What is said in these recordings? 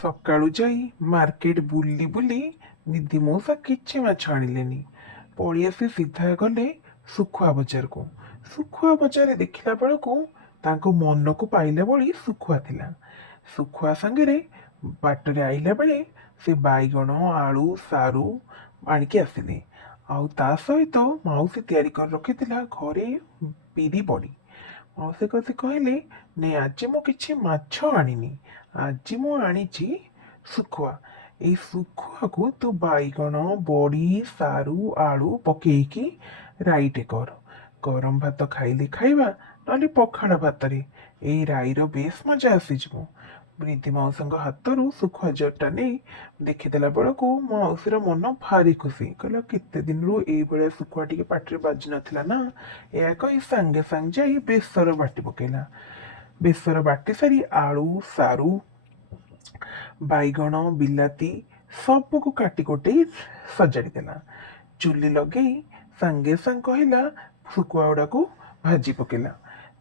ସକାଳୁ ଯାଇ ମାର୍କେଟ ବୁଲି ବୁଲି ନିଧି ମଉସା କିଛି ମାଛ ଆଣିଲେନି। ପଳେଇ ଆସି ସିଧା ଗଲେ ଶୁଖୁଆ ବଜାରକୁ। ଶୁଖୁଆ ବଜାରରେ ଦେଖିଲା ବେଳକୁ ତାଙ୍କ ମନକୁ ପାଇଲା ଭଳି ଶୁଖୁଆ ଥିଲା। ଶୁଖୁଆ ସାଙ୍ଗରେ ବାଟରେ ଆଇଲା ବେଳେ ସେ ବାଇଗଣ, ଆଳୁ, ସାରୁ ଆଣିକି ଆସିଲେ। ଆଉ ତା ସହିତ ମାଉସୀ ତିଆରି କରି ରଖିଥିଲା ଘରେ ବିରି ବଡ଼ି। ମାଉସୀ କସି କହିଲେ, ନେ ଆଜି ମୁଁ କିଛି ମାଛ ଆଣିନି, ଆଜି ମୁଁ ଆଣିଛି ଶୁଖୁଆ। ଏଇ ଶୁଖୁଆକୁ ତୁ ବାଇଗଣ, ବଡ଼ି, ସାରୁ, ଆଳୁ ପକେଇକି ରାଇଟେ କର। ଗରମ ଭାତ ଖାଇଲେ ଖାଇବା, ନହେଲେ ପଖାଳ ଭାତରେ ଏଇ ରାଇର ବେଶ ମଜା ଆସିଯିବ। ନିଧି ମାଉସୀଙ୍କ ହାତରୁ ଶୁଖୁଆ ଜରିଟା ନେଇ ଦେଖିଦେଲା ବେଳକୁ ମାଉସୀର ମନ ଭାରି ଖୁସି। କହିଲା, କେତେ ଦିନରୁ ଏଇଭଳିଆ ଶୁଖୁଆ ଟିକେ ପାଟିରେ ବାଜି ନଥିଲା ନା। ଏହା କହି ସାଙ୍ଗେ ସାଙ୍ଗେ ଯାଇ ବେସର ବାଟି ପକେଇଲା। ବେସର ବାଟି ସାରି ଆଳୁ, ସାରୁ, ବାଇଗଣ, ବିଲାତି ସବୁକୁ କାଟି କୋଟେଇ ସଜାଡ଼ି ଦେଲା। ଚୁଲି ଲଗେଇ ସାଙ୍ଗେ ସାଙ୍ଗେ କହିଲା ଶୁଖୁଆ ଗୁଡାକୁ ଭାଜି ପକେଇଲା।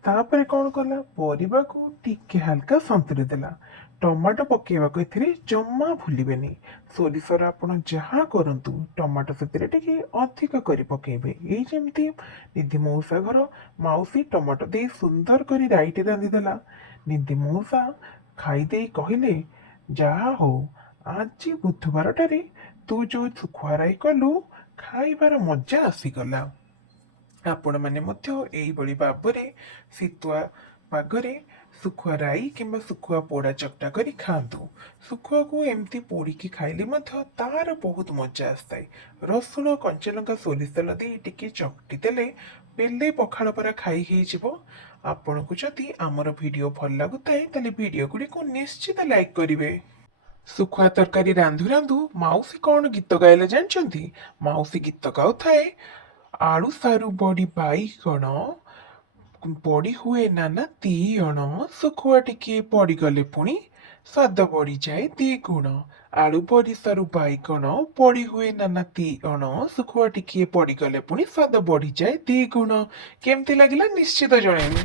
ତାପରେ କ'ଣ କଲା, ପରିବାକୁ ଟିକେ ହାଲକା ସନ୍ତୁଳି ଦେଲା। ଟମାଟୋ ପକେଇବାକୁ ଏଥିରେ ଜମା ଭୁଲିବେନି। ସୋରିଷର ଆପଣ ଯାହା କରନ୍ତୁ, ଟମାଟୋ ସେଥିରେ ଟିକେ ଅଧିକ କରି ପକେଇବେ। ଏଇ ଯେମିତି ନିଧି ମଉସା ଘର ମାଉସୀ ଟମାଟୋ ଦେଇ ସୁନ୍ଦର କରି ରାଇଟି ରାନ୍ଧିଦେଲା। ନିଧି ମଉସା ଖାଇଦେଇ କହିଲେ, ଯାହା ହଉ ଆଜି ବୁଧବାରଟାରେ ତୁ ଯୋଉ ଶୁଖୁଆ ରାଇ କଲୁ, ଖାଇବାର ମଜା ଆସିଗଲା। ଆପଣମାନେ ମଧ୍ୟ ଏଇଭଳି ଭାବରେ ଶୀତୁଆ ପାଗରେ ଶୁଖୁଆ ରାଇ କିମ୍ବା ଶୁଖୁଆ ପୋଡ଼ା ଚକଟା କରି ଖାଆନ୍ତୁ। ଶୁଖୁଆକୁ ଏମିତି ପୋଡ଼ିକି ଖାଇଲେ ମଧ୍ୟ ତାର ବହୁତ ମଜା ଆସିଥାଏ। ରସୁଣ, କଞ୍ଚାଲଙ୍କା, ସୋରିଷ ତେଲ ଦେଇ ଟିକେ ଚକଟି ଦେଲେ ବେଲେ ପଖାଳ ପରା ଖାଇ ହେଇଯିବ। ଆପଣଙ୍କୁ ଯଦି ଆମର ଭିଡ଼ିଓ ଭଲ ଲାଗୁଥାଏ ତାହେଲେ ଭିଡ଼ିଓ ଗୁଡ଼ିକୁ ନିଶ୍ଚିତ ଲାଇକ୍ କରିବେ। ଶୁଖୁଆ ତରକାରୀ ରାନ୍ଧୁ ରାନ୍ଧୁ ମାଉସୀ କ'ଣ ଗୀତ ଗାଇଲା ଜାଣିଛନ୍ତି? ମାଉସୀ ଗୀତ ଗାଉଥାଏ, ଆଳୁ ସାରୁ ବଡ଼ି ବାଇଗଣ ବଡ଼ି ହୁଏ ନାନା ତିଅଣ, ଶୁଖୁଆ ଟିକିଏ ପଡ଼ିଗଲେ ପୁଣି ସ୍ୱାଦ ବଢ଼ିଯାଏ ଦ୍ୱିଗୁଣ। ଆଳୁ ବଡ଼ି ସାରୁ ବାଇଗଣ ବଡ଼ି ହୁଏ ନାନା ତିଅଣ, ଶୁଖୁଆ ଟିକିଏ ପଡ଼ିଗଲେ ପୁଣି ସ୍ୱାଦ ବଢ଼ିଯାଏ ଦ୍ୱିଗୁଣ। କେମିତି ଲାଗିଲା ନିଶ୍ଚିତ ଜଣେଇବେ।